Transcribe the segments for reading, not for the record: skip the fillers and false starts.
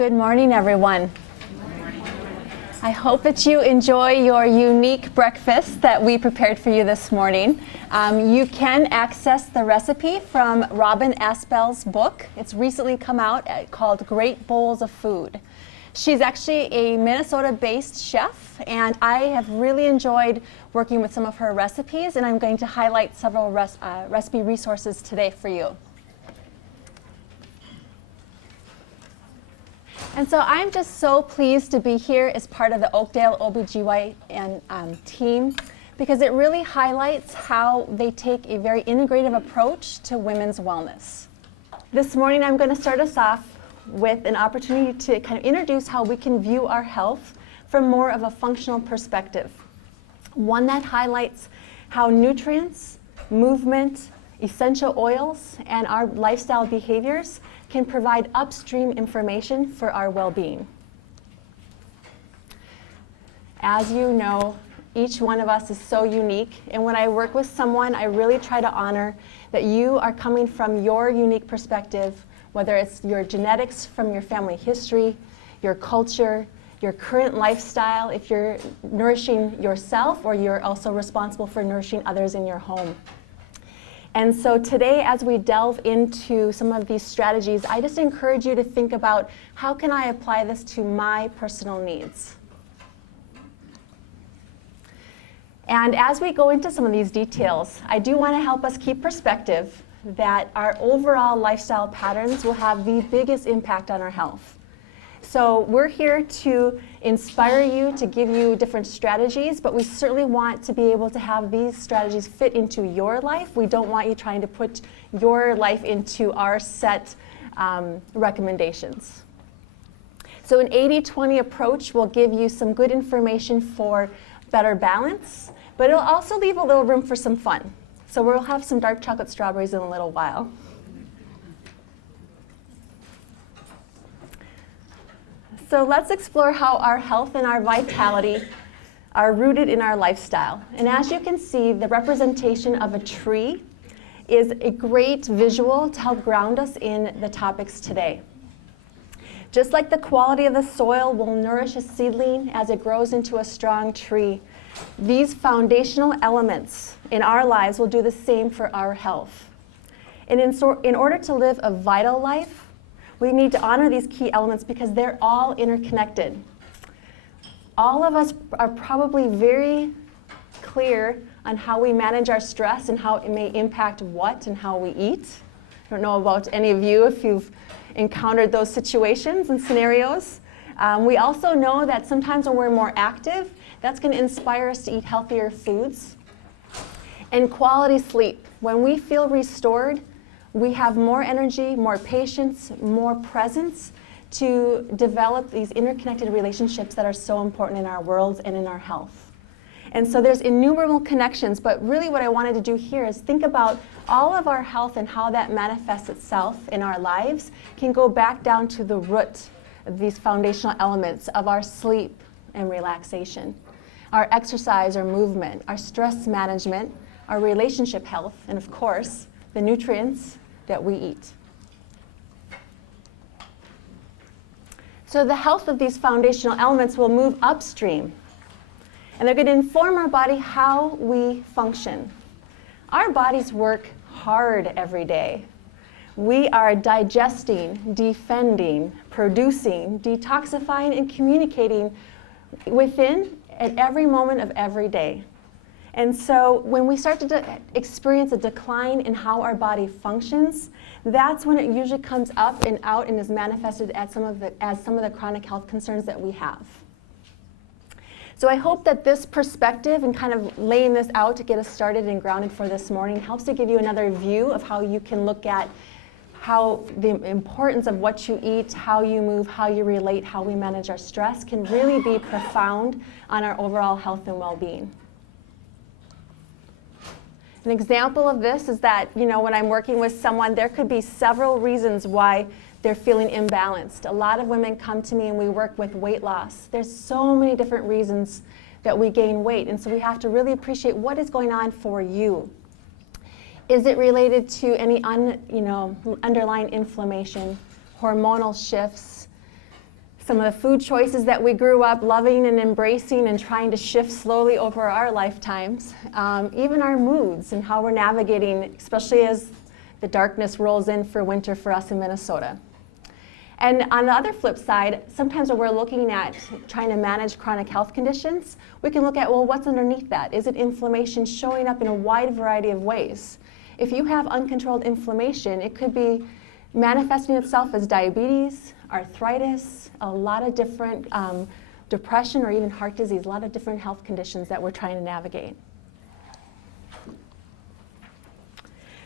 Good morning, everyone. I hope that you enjoy your unique breakfast that we prepared for you this morning. You can access the recipe from Robin Aspel's book. It's recently come out called Great Bowls of Food. She's actually a Minnesota-based chef, and I have really enjoyed working with some of her recipes, and I'm going to highlight several recipe resources today for you. And so I'm just so pleased to be here as part of the Oakdale ObGyn team, because it really highlights how they take a very integrative approach to women's wellness. This morning I'm going to start us off with an opportunity to kind of introduce how we can view our health from more of a functional perspective. One that highlights how nutrients, movement, essential oils, and our lifestyle behaviors can provide upstream information for our well-being. As you know, each one of us is so unique, and when I work with someone, I really try to honor that you are coming from your unique perspective, whether it's your genetics from your family history, your culture, your current lifestyle, if you're nourishing yourself or you're also responsible for nourishing others in your home. And so today, as we delve into some of these strategies, I just encourage you to think about, how can I apply this to my personal needs? And as we go into some of these details, I do want to help us keep perspective that our overall lifestyle patterns will have the biggest impact on our health. So we're here to inspire you, to give you different strategies, but we certainly want to be able to have these strategies fit into your life. We don't want you trying to put your life into our set recommendations. So an 80-20 approach will give you some good information for better balance, but it'll also leave a little room for some fun. So we'll have some dark chocolate strawberries in a little while. So let's explore how our health and our vitality are rooted in our lifestyle. And as you can see, the representation of a tree is a great visual to help ground us in the topics today. Just like the quality of the soil will nourish a seedling as it grows into a strong tree, these foundational elements in our lives will do the same for our health. And in order to live a vital life, we need to honor these key elements because they're all interconnected. All of us are probably very clear on how we manage our stress and how it may impact what and how we eat. I don't know about any of you if you've encountered those situations and scenarios. We also know that sometimes when we're more active, that's going to inspire us to eat healthier foods. And quality sleep. When we feel restored, we have more energy, more patience, more presence to develop these interconnected relationships that are so important in our world and in our health. And so there's innumerable connections, but really what I wanted to do here is think about all of our health and how that manifests itself in our lives can go back down to the root of these foundational elements of our sleep and relaxation, our exercise or movement, our stress management, our relationship health, and of course, the nutrients that we eat. So the health of these foundational elements will move upstream, and they're going to inform our body how we function. Our bodies work hard every day. We are digesting, defending, producing, detoxifying, and communicating within at every moment of every day. And so when we start to experience a decline in how our body functions, that's when it usually comes up and out and is manifested as some of the chronic health concerns that we have. So I hope that this perspective and kind of laying this out to get us started and grounded for this morning helps to give you another view of how you can look at how the importance of what you eat, how you move, how you relate, how we manage our stress can really be profound on our overall health and well-being. An example of this is that, when I'm working with someone, there could be several reasons why they're feeling imbalanced. A lot of women come to me and we work with weight loss. There's so many different reasons that we gain weight, and so we have to really appreciate what is going on for you. Is it related to any underlying inflammation, hormonal shifts, some of the food choices that we grew up loving and embracing and trying to shift slowly over our lifetimes, even our moods and how we're navigating, especially as the darkness rolls in for winter for us in Minnesota. And on the other flip side, sometimes when we're looking at trying to manage chronic health conditions, we can look at, well, what's underneath that? Is it inflammation showing up in a wide variety of ways? If you have uncontrolled inflammation, it could be manifesting itself as diabetes, arthritis, a lot of different depression or even heart disease, a lot of different health conditions that we're trying to navigate.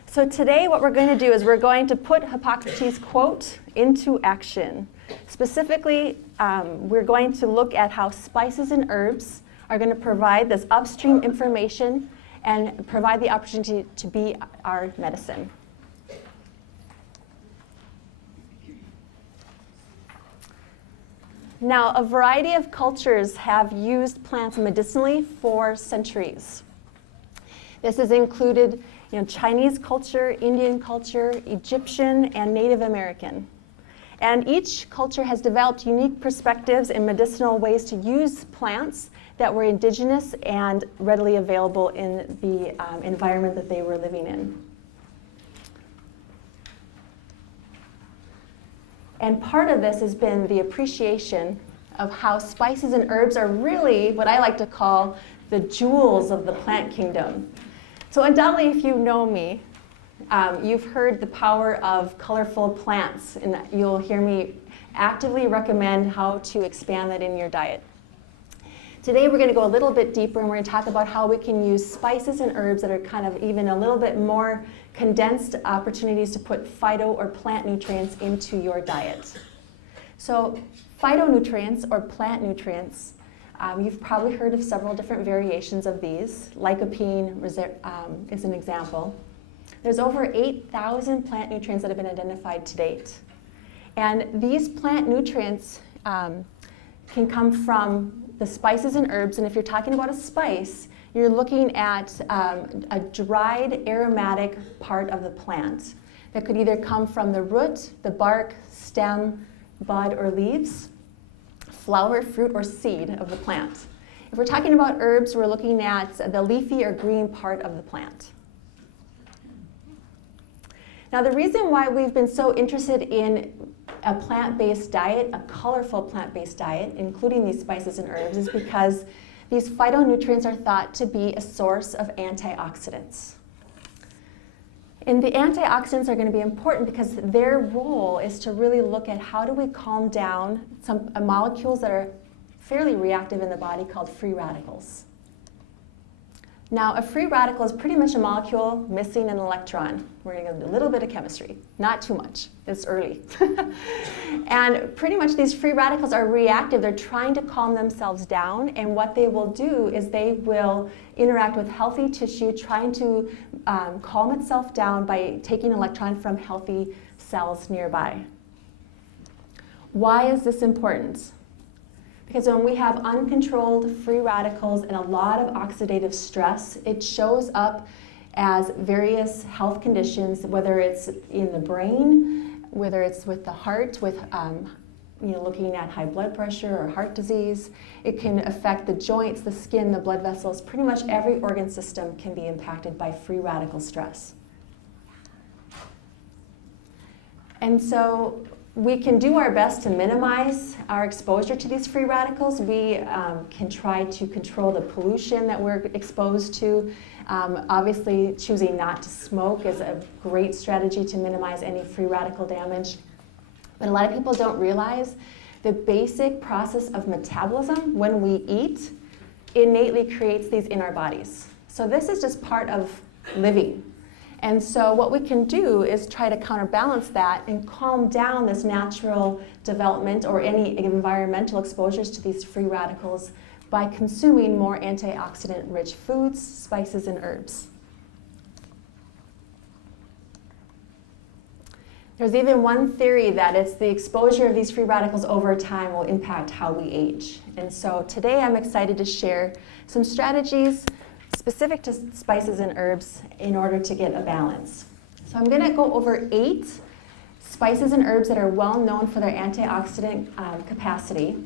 So today what we're going to do is we're going to put Hippocrates' quote into action. Specifically, we're going to look at how spices and herbs are going to provide this upstream information and provide the opportunity to be our medicine. Now, a variety of cultures have used plants medicinally for centuries. This has included Chinese culture, Indian culture, Egyptian, and Native American. And each culture has developed unique perspectives and medicinal ways to use plants that were indigenous and readily available in the environment that they were living in. And part of this has been the appreciation of how spices and herbs are really what I like to call the jewels of the plant kingdom. So undoubtedly, if you know me, you've heard the power of colorful plants, and you'll hear me actively recommend how to expand that in your diet. Today we're going to go a little bit deeper, and we're going to talk about how we can use spices and herbs that are kind of even a little bit more condensed opportunities to put phyto or plant nutrients into your diet. So phytonutrients or plant nutrients, you've probably heard of several different variations of these. Lycopene is an example. There's over 8,000 plant nutrients that have been identified to date. And these plant nutrients can come from the spices and herbs, and if you're talking about a spice, you're looking at a dried aromatic part of the plant that could either come from the root, the bark, stem, bud, or leaves, flower, fruit, or seed of the plant. If we're talking about herbs, we're looking at the leafy or green part of the plant. Now, the reason why we've been so interested in a plant-based diet, a colorful plant-based diet, including these spices and herbs, is because these phytonutrients are thought to be a source of antioxidants. And the antioxidants are going to be important because their role is to really look at how do we calm down some molecules that are fairly reactive in the body called free radicals. Now, a free radical is pretty much a molecule missing an electron. We're going to do a little bit of chemistry, not too much. It's early. And pretty much these free radicals are reactive. They're trying to calm themselves down, and what they will do is they will interact with healthy tissue, trying to calm itself down by taking an electron from healthy cells nearby. Why is this important? Because when we have uncontrolled free radicals and a lot of oxidative stress, it shows up as various health conditions, whether it's in the brain, whether it's with the heart, with looking at high blood pressure or heart disease. It can affect the joints, the skin, the blood vessels. Pretty much every organ system can be impacted by free radical stress. And so we can do our best to minimize our exposure to these free radicals. We can try to control the pollution that we're exposed to. Obviously, choosing not to smoke is a great strategy to minimize any free radical damage. But a lot of people don't realize the basic process of metabolism when we eat innately creates these in our bodies. So this is just part of living. And so what we can do is try to counterbalance that and calm down this natural development or any environmental exposures to these free radicals by consuming more antioxidant-rich foods, spices, and herbs. There's even one theory that it's the exposure of these free radicals over time will impact how we age. And so today I'm excited to share some strategies specific to spices and herbs in order to get a balance. So I'm going to go over 8 spices and herbs that are well known for their antioxidant capacity.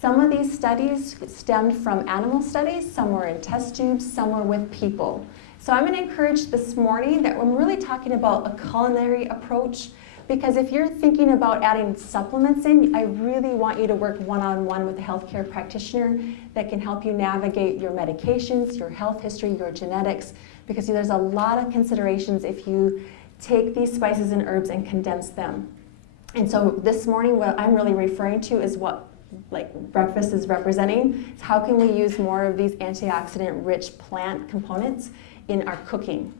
Some of these studies stemmed from animal studies, some were in test tubes, some were with people. So I'm going to encourage this morning that we're really talking about a culinary approach, because if you're thinking about adding supplements in, I really want you to work one-on-one with a healthcare practitioner that can help you navigate your medications, your health history, your genetics, because there's a lot of considerations if you take these spices and herbs and condense them. And so this morning, what I'm really referring to is what breakfast is representing. Is how can we use more of these antioxidant-rich plant components in our cooking?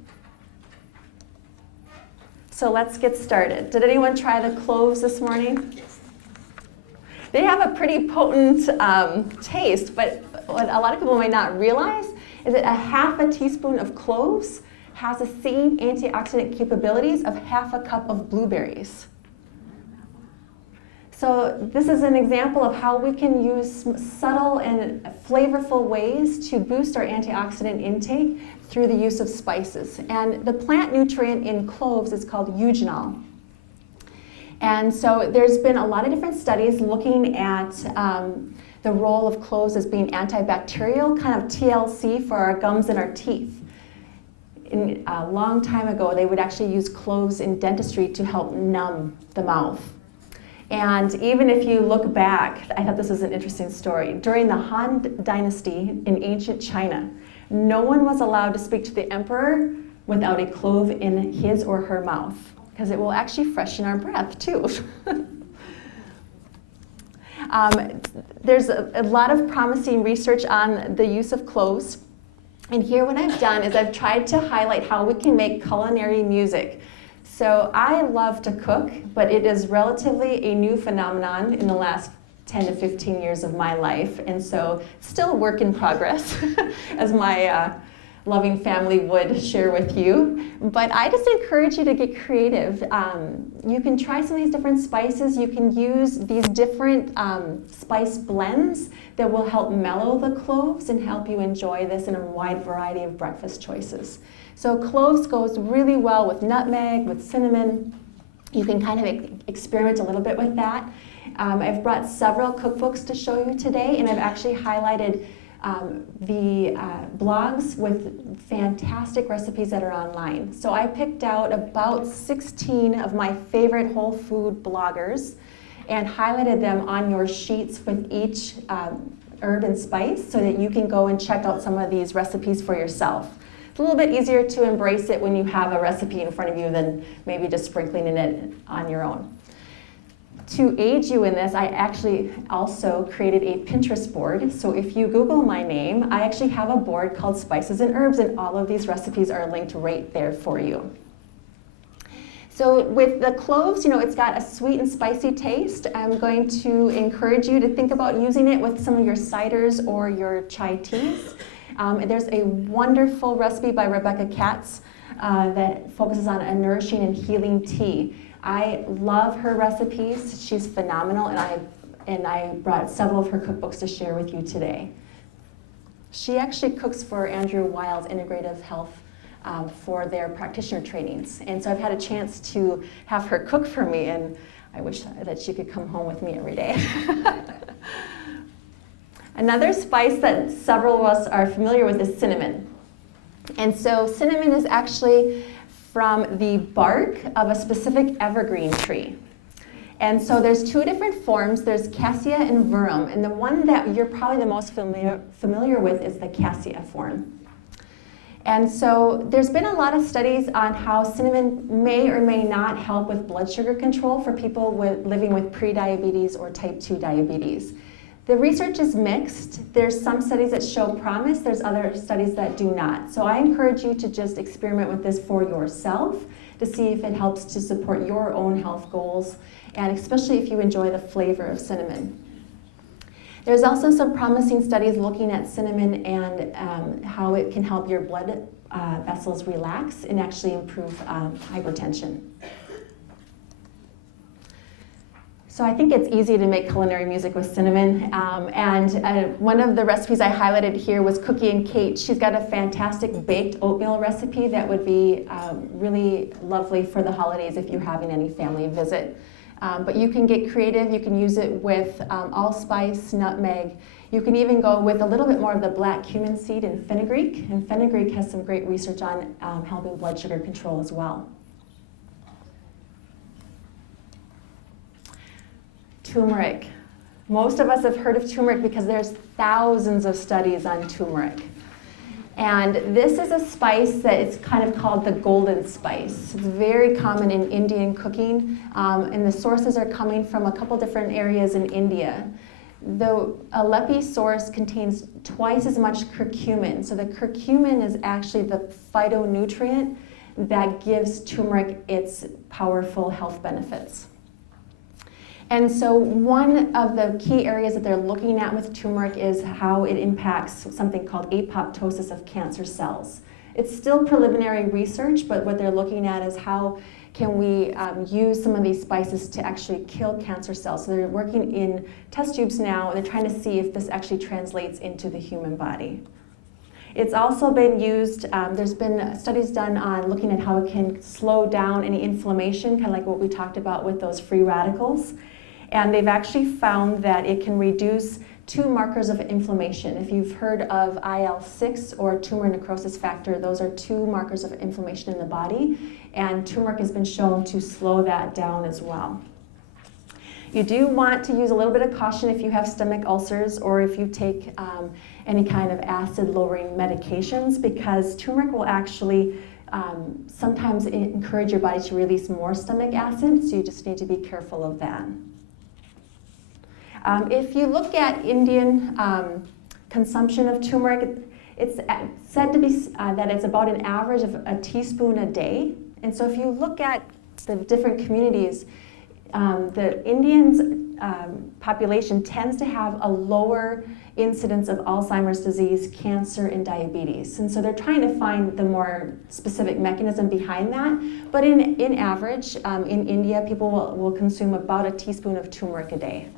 So let's get started. Did anyone try the cloves this morning? Yes. They have a pretty potent taste, but what a lot of people might not realize is that a half a teaspoon of cloves has the same antioxidant capabilities of half a cup of blueberries. So this is an example of how we can use subtle and flavorful ways to boost our antioxidant intake through the use of spices. And the plant nutrient in cloves is called eugenol. And so there's been a lot of different studies looking at the role of cloves as being antibacterial, kind of TLC for our gums and our teeth. A long time ago, they would actually use cloves in dentistry to help numb the mouth. And even if you look back, I thought this was an interesting story. During the Han Dynasty in ancient China, no one was allowed to speak to the emperor without a clove in his or her mouth, because it will actually freshen our breath too. There's a lot of promising research on the use of cloves. And here what I've done is I've tried to highlight how we can make culinary music. So I love to cook, but it is relatively a new phenomenon in the last 10 to 15 years of my life, and so still a work in progress, as my loving family would share with you. But I just encourage you to get creative. You can try some of these different spices. You can use these different spice blends that will help mellow the cloves and help you enjoy this in a wide variety of breakfast choices. So cloves goes really well with nutmeg, with cinnamon. You can kind of experiment a little bit with that. I've brought several cookbooks to show you today, and I've actually highlighted the blogs with fantastic recipes that are online. So I picked out about 16 of my favorite whole food bloggers and highlighted them on your sheets with each herb and spice so that you can go and check out some of these recipes for yourself. It's a little bit easier to embrace it when you have a recipe in front of you than maybe just sprinkling it on your own. To aid you in this, I actually also created a Pinterest board. So if you Google my name, I actually have a board called Spices and Herbs, and all of these recipes are linked right there for you. So with the cloves, it's got a sweet and spicy taste. I'm going to encourage you to think about using it with some of your ciders or your chai teas. There's a wonderful recipe by Rebecca Katz that focuses on a nourishing and healing tea. I love her recipes. She's phenomenal, and I brought several of her cookbooks to share with you today. She actually cooks for Andrew Weil's Integrative Health for their practitioner trainings. And so I've had a chance to have her cook for me, and I wish that she could come home with me every day. Another spice that several of us are familiar with is cinnamon. And so cinnamon is actually from the bark of a specific evergreen tree. And so there's two different forms. There's cassia and verum, and the one that you're probably the most familiar with is the cassia form. And so there's been a lot of studies on how cinnamon may or may not help with blood sugar control for people living with prediabetes or type 2 diabetes. The research is mixed. There's some studies that show promise, there's other studies that do not. So I encourage you to just experiment with this for yourself to see if it helps to support your own health goals, and especially if you enjoy the flavor of cinnamon. There's also some promising studies looking at cinnamon and how it can help your blood vessels relax and actually improve hypertension. So I think it's easy to make culinary music with cinnamon. One of the recipes I highlighted here was Cookie and Kate. She's got a fantastic baked oatmeal recipe that would be really lovely for the holidays if you're having any family visit. But you can get creative. You can use it with allspice, nutmeg. You can even go with a little bit more of the black cumin seed and fenugreek. And fenugreek has some great research on helping blood sugar control as well. Turmeric. Most of us have heard of turmeric because there's thousands of studies on turmeric. And this is a spice that is kind of called the golden spice. It's very common in Indian cooking, and the sources are coming from a couple different areas in India. The Aleppi source contains twice as much curcumin. So the curcumin is actually the phytonutrient that gives turmeric its powerful health benefits. And so one of the key areas that they're looking at with turmeric is how it impacts something called apoptosis of cancer cells. It's still preliminary research, but what they're looking at is how can we use some of these spices to actually kill cancer cells. So they're working in test tubes now, and they're trying to see if this actually translates into the human body. It's also been used, there's been studies done on looking at how it can slow down any inflammation, kind of like what we talked about with those free radicals. And they've actually found that it can reduce two markers of inflammation. If you've heard of IL-6 or tumor necrosis factor, those are two markers of inflammation in the body, and turmeric has been shown to slow that down as well. You do want to use a little bit of caution if you have stomach ulcers or if you take any kind of acid-lowering medications, because turmeric will actually sometimes encourage your body to release more stomach acid, so you just need to be careful of that. If you look at Indian consumption of turmeric, it's said to be that it's about an average of a teaspoon a day. And so if you look at the different communities, the Indians' population tends to have a lower incidence of Alzheimer's disease, cancer, and diabetes. And so they're trying to find the more specific mechanism behind that. But in average, in India, people will consume about a teaspoon of turmeric a day.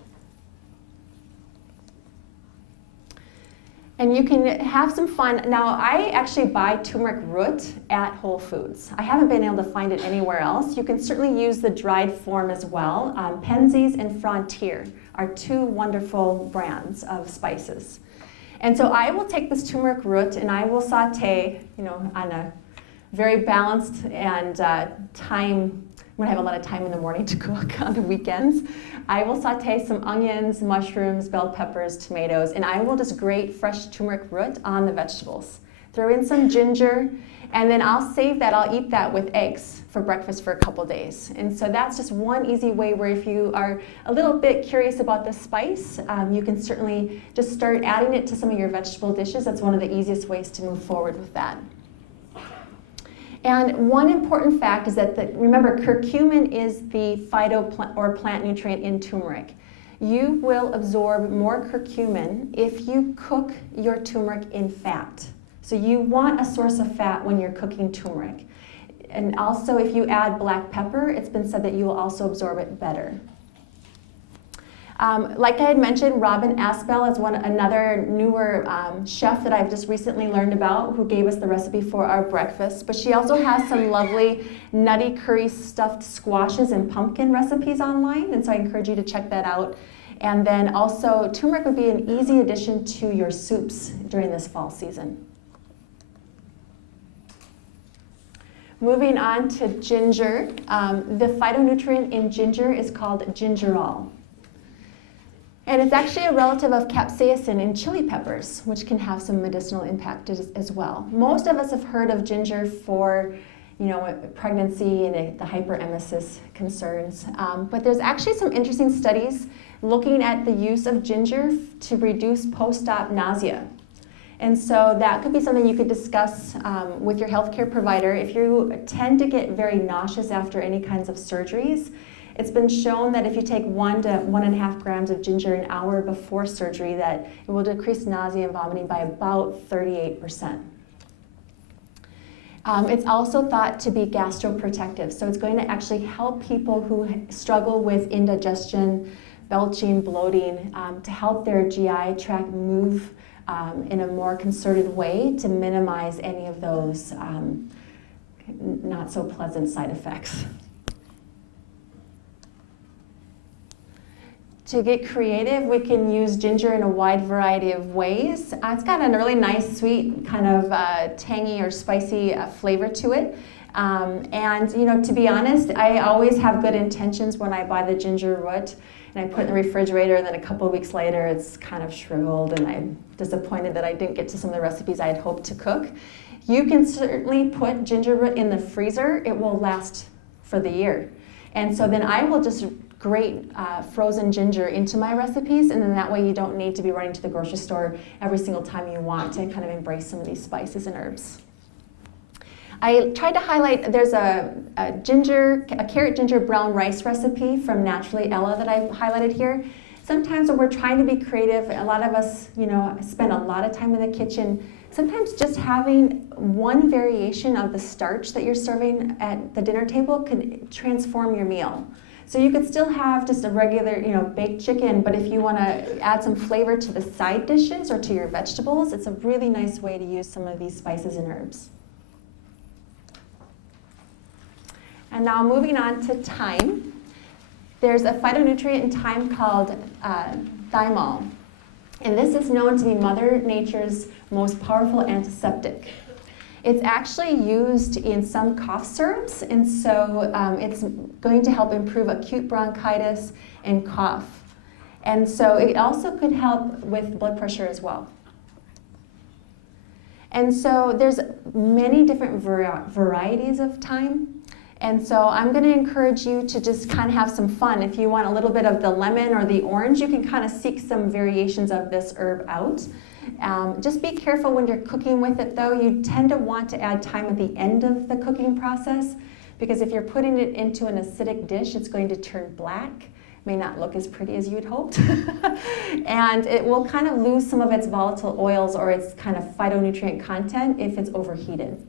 And you can have some fun. Now, I actually buy turmeric root at Whole Foods. I haven't been able to find it anywhere else. You can certainly use the dried form as well. Penzeys and Frontier are two wonderful brands of spices. And so I will take this turmeric root and I will saute, on a very balanced and time, when I have a lot of time in the morning to cook on the weekends. I will saute some onions, mushrooms, bell peppers, tomatoes, and I will just grate fresh turmeric root on the vegetables. Throw in some ginger, and then I'll save that. I'll eat that with eggs for breakfast for a couple days. And so that's just one easy way where if you are a little bit curious about the spice, you can certainly just start adding it to some of your vegetable dishes. That's one of the easiest ways to move forward with that. And one important fact is that, remember, curcumin is the plant nutrient in turmeric. You will absorb more curcumin if you cook your turmeric in fat. So you want a source of fat when you're cooking turmeric. And also, if you add black pepper, it's been said that you will also absorb it better. Like I had mentioned, Robin Aspel is another newer chef that I've just recently learned about, who gave us the recipe for our breakfast. But she also has some lovely nutty curry stuffed squashes and pumpkin recipes online, and so I encourage you to check that out. And then also, turmeric would be an easy addition to your soups during this fall season. Moving on to ginger, the phytonutrient in ginger is called gingerol. And it's actually a relative of capsaicin in chili peppers, which can have some medicinal impact as well. Most of us have heard of ginger for, pregnancy and the hyperemesis concerns. But there's actually some interesting studies looking at the use of ginger to reduce post-op nausea. And so that could be something you could discuss with your healthcare provider. If you tend to get very nauseous after any kinds of surgeries, it's been shown that if you take 1 to 1.5 grams of ginger an hour before surgery, that it will decrease nausea and vomiting by about 38%. It's also thought to be gastroprotective, so it's going to actually help people who struggle with indigestion, belching, bloating, to help their GI tract move in a more concerted way to minimize any of those not so pleasant side effects. To get creative, we can use ginger in a wide variety of ways. It's got a really nice, sweet, kind of tangy or spicy flavor to it. And you know, to be honest, I always have good intentions when I buy the ginger root, and I put it in the refrigerator, and then a couple of weeks later, it's kind of shriveled, and I'm disappointed that I didn't get to some of the recipes I had hoped to cook. You can certainly put ginger root in the freezer. It will last for the year. And so then I will just grate frozen ginger into my recipes, and then that way you don't need to be running to the grocery store every single time you want to kind of embrace some of these spices and herbs. I tried to highlight, there's a carrot ginger brown rice recipe from Naturally Ella that I've highlighted here. Sometimes when we're trying to be creative, a lot of us, you know, spend a lot of time in the kitchen. Sometimes just having one variation of the starch that you're serving at the dinner table can transform your meal. So you could still have just a regular, you know, baked chicken, but if you want to add some flavor to the side dishes or to your vegetables, it's a really nice way to use some of these spices and herbs. And now moving on to thyme. There's a phytonutrient in thyme called thymol. And this is known to be Mother Nature's most powerful antiseptic. It's actually used in some cough syrups, and so it's going to help improve acute bronchitis and cough. And so it also could help with blood pressure as well. And so there's many different varieties of thyme. And so I'm going to encourage you to just kind of have some fun. If you want a little bit of the lemon or the orange, you can kind of seek some variations of this herb out. Just be careful when you're cooking with it though. You tend to want to add thyme at the end of the cooking process, because if you're putting it into an acidic dish, it's going to turn black. It may not look as pretty as you'd hoped. And it will kind of lose some of its volatile oils or its kind of phytonutrient content if it's overheated.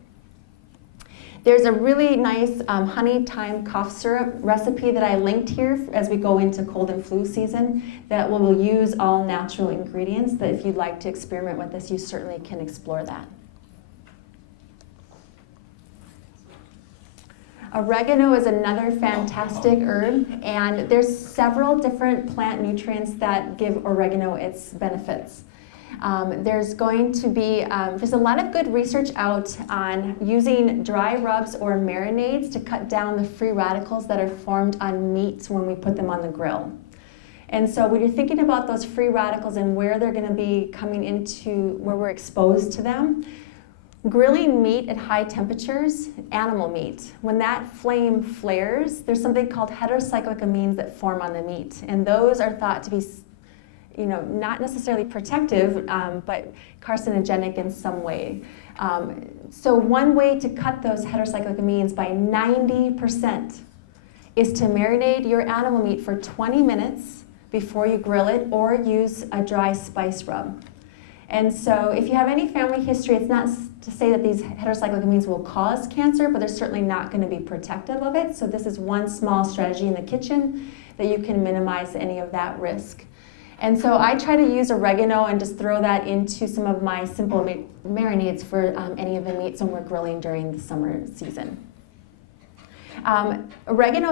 There's a really nice honey thyme cough syrup recipe that I linked here as we go into cold and flu season that will use all natural ingredients, that if you'd like to experiment with this, you certainly can explore that. Oregano is another fantastic herb, and there's several different plant nutrients that give oregano its benefits. There's going to be, there's a lot of good research out on using dry rubs or marinades to cut down the free radicals that are formed on meats when we put them on the grill. And so when you're thinking about those free radicals and where they're going to be coming into, where we're exposed to them, grilling meat at high temperatures, animal meat, when that flame flares, there's something called heterocyclic amines that form on the meat. And those are thought to be, you know, not necessarily protective, but carcinogenic in some way. So one way to cut those heterocyclic amines by 90% is to marinate your animal meat for 20 minutes before you grill it, or use a dry spice rub. And so if you have any family history, it's not to say that these heterocyclic amines will cause cancer, but they're certainly not going to be protective of it. So this is one small strategy in the kitchen that you can minimize any of that risk. And so I try to use oregano and just throw that into some of my simple marinades for any of the meats when we're grilling during the summer season. Oregano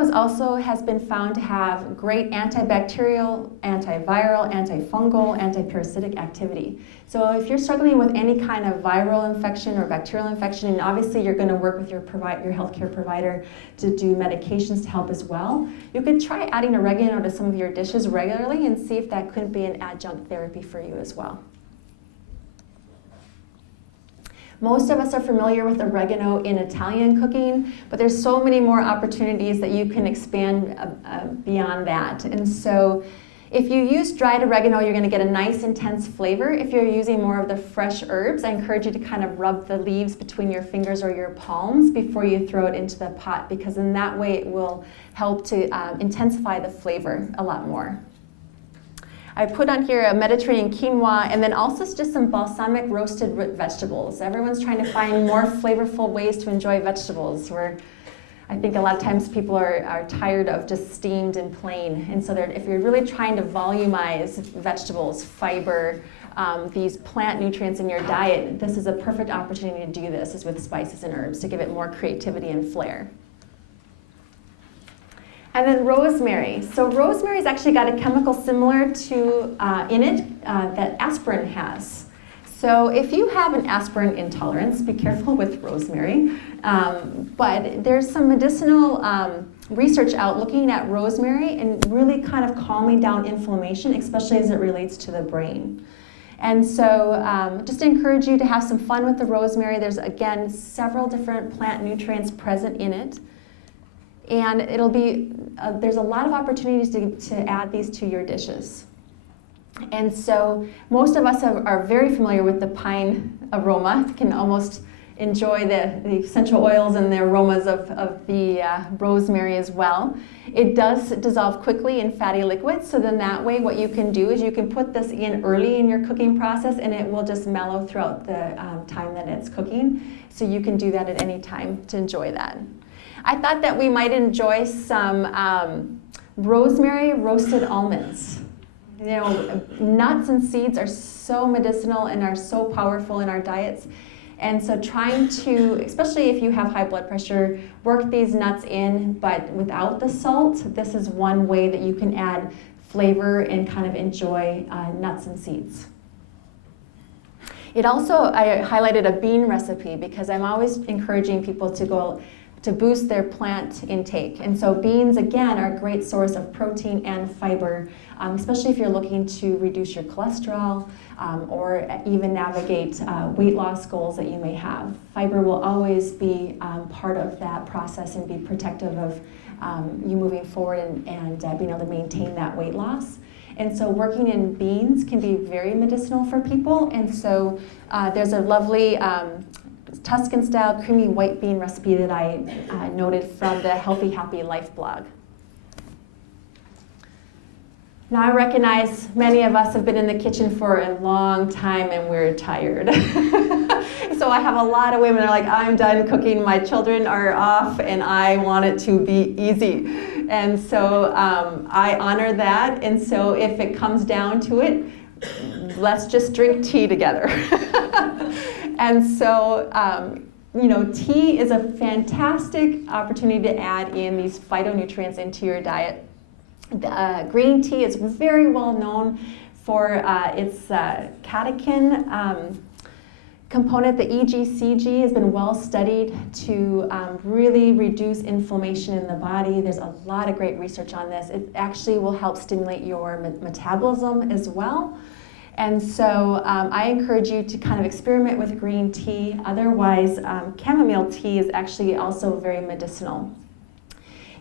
has been found to have great antibacterial, antiviral, antifungal, antiparasitic activity. So if you're struggling with any kind of viral infection or bacterial infection, and obviously you're going to work with your healthcare provider to do medications to help as well, you could try adding oregano to some of your dishes regularly and see if that could be an adjunct therapy for you as well. Most of us are familiar with oregano in Italian cooking, but there's so many more opportunities that you can expand beyond that. And so if you use dried oregano, you're going to get a nice intense flavor. If you're using more of the fresh herbs, I encourage you to kind of rub the leaves between your fingers or your palms before you throw it into the pot, because in that way it will help to intensify the flavor a lot more. I put on here a Mediterranean quinoa and then also just some balsamic roasted root vegetables. Everyone's trying to find more flavorful ways to enjoy vegetables. I think a lot of times people are tired of just steamed and plain. And so if you're really trying to volumize vegetables, fiber, these plant nutrients in your diet, this is a perfect opportunity to do this, is with spices and herbs, to give it more creativity and flair. And then rosemary. So rosemary's actually got a chemical similar to in it that aspirin has. So if you have an aspirin intolerance, be careful with rosemary. But there's some medicinal research out looking at rosemary and really kind of calming down inflammation, especially as it relates to the brain. And so just encourage you to have some fun with the rosemary. There's, again, several different plant nutrients present in it. And it'll be, there's a lot of opportunities to add these to your dishes. And so most of us are very familiar with the pine aroma, can almost enjoy the essential oils and the aromas of the rosemary as well. It does dissolve quickly in fatty liquids, so then that way what you can do is you can put this in early in your cooking process and it will just mellow throughout the time that it's cooking. So you can do that at any time to enjoy that. I thought that we might enjoy some rosemary roasted almonds. You know, nuts and seeds are so medicinal and are so powerful in our diets. And so trying to, especially if you have high blood pressure, work these nuts in, but without the salt. This is one way that you can add flavor and kind of enjoy nuts and seeds. I highlighted a bean recipe because I'm always encouraging people to boost their plant intake. And so beans, again, are a great source of protein and fiber, especially if you're looking to reduce your cholesterol or even navigate weight loss goals that you may have. Fiber will always be part of that process and be protective of you moving forward and being able to maintain that weight loss. And so working in beans can be very medicinal for people. And so there's a lovely Tuscan-style creamy white bean recipe that I noted from the Healthy Happy Life blog. Now I recognize many of us have been in the kitchen for a long time and we're tired. So I have a lot of women that are like, I'm done cooking, my children are off, and I want it to be easy. And so I honor that, and so if it comes down to it, let's just drink tea together. And so, tea is a fantastic opportunity to add in these phytonutrients into your diet. Green tea is very well known for its catechin component. The EGCG has been well studied to really reduce inflammation in the body. There's a lot of great research on this. It actually will help stimulate your metabolism as well. And so I encourage you to kind of experiment with green tea. Otherwise, chamomile tea is actually also very medicinal.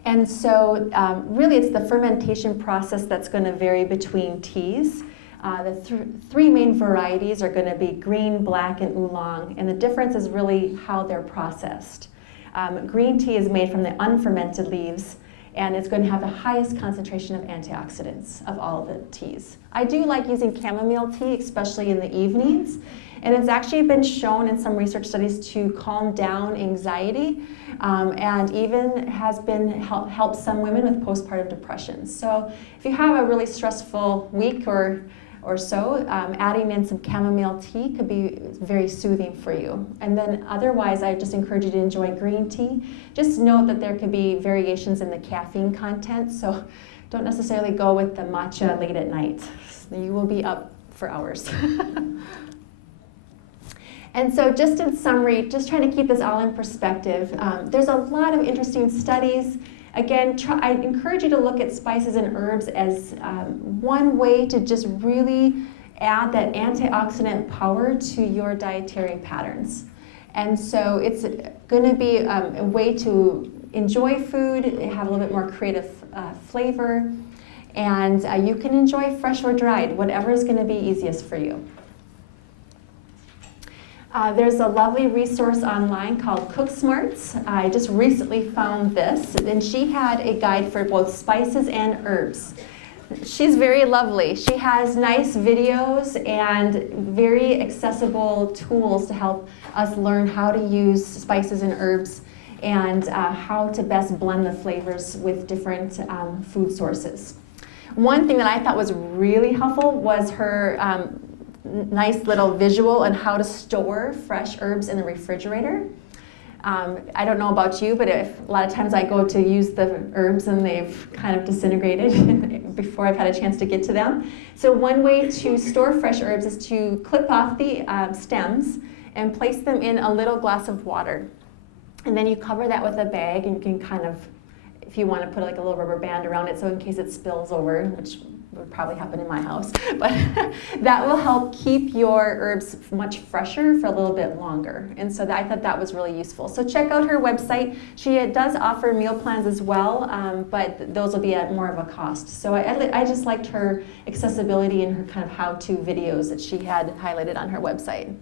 And so really it's the fermentation process that's going to vary between teas. The three main varieties are going to be green, black, and oolong. And the difference is really how they're processed. Green tea is made from the unfermented leaves, and it's going to have the highest concentration of antioxidants of all the teas. I do like using chamomile tea, especially in the evenings, and it's actually been shown in some research studies to calm down anxiety, and even has been helped some women with postpartum depression. So if you have a really stressful week or so, adding in some chamomile tea could be very soothing for you. And then otherwise, I just encourage you to enjoy green tea. Just note that there could be variations in the caffeine content, so don't necessarily go with the matcha late at night. You will be up for hours. And so just in summary, just trying to keep this all in perspective, there's a lot of interesting studies. Again, I encourage you to look at spices and herbs as one way to just really add that antioxidant power to your dietary patterns. And so it's going to be a way to enjoy food, have a little bit more creative flavor, and you can enjoy fresh or dried, whatever is going to be easiest for you. There's a lovely resource online called Cook Smarts. I just recently found this, and she had a guide for both spices and herbs. she's very lovely. She has nice videos and very accessible tools to help us learn how to use spices and herbs and how to best blend the flavors with different food sources. One thing that I thought was really helpful was her nice little visual on how to store fresh herbs in the refrigerator. I don't know about you, but a lot of times I go to use the herbs and they've kind of disintegrated before I've had a chance to get to them. So one way to store fresh herbs is to clip off the stems and place them in a little glass of water. And then you cover that with a bag, and you can kind of, if you want to put like a little rubber band around it so in case it spills over, which would probably happen in my house, but that will help keep your herbs much fresher for a little bit longer. And so I thought that was really useful. So check out her website. She does offer meal plans as well, but those will be at more of a cost. So I just liked her accessibility and her kind of how-to videos that she had highlighted on her website.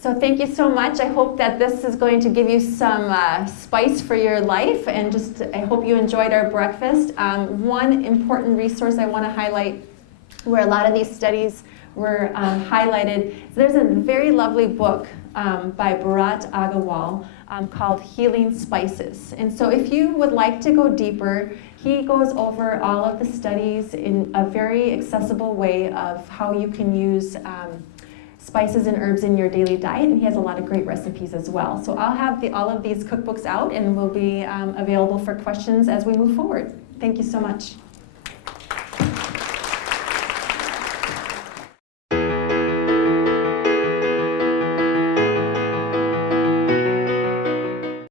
So thank you so much. I hope that this is going to give you some spice for your life, and just I hope you enjoyed our breakfast. One important resource I want to highlight where a lot of these studies were highlighted, there's a very lovely book by Bharat Agarwal called Healing Spices. And so if you would like to go deeper, he goes over all of the studies in a very accessible way of how you can use spices and herbs in your daily diet, and he has a lot of great recipes as well. So I'll have all of these cookbooks out and will be available for questions as we move forward. Thank you so much.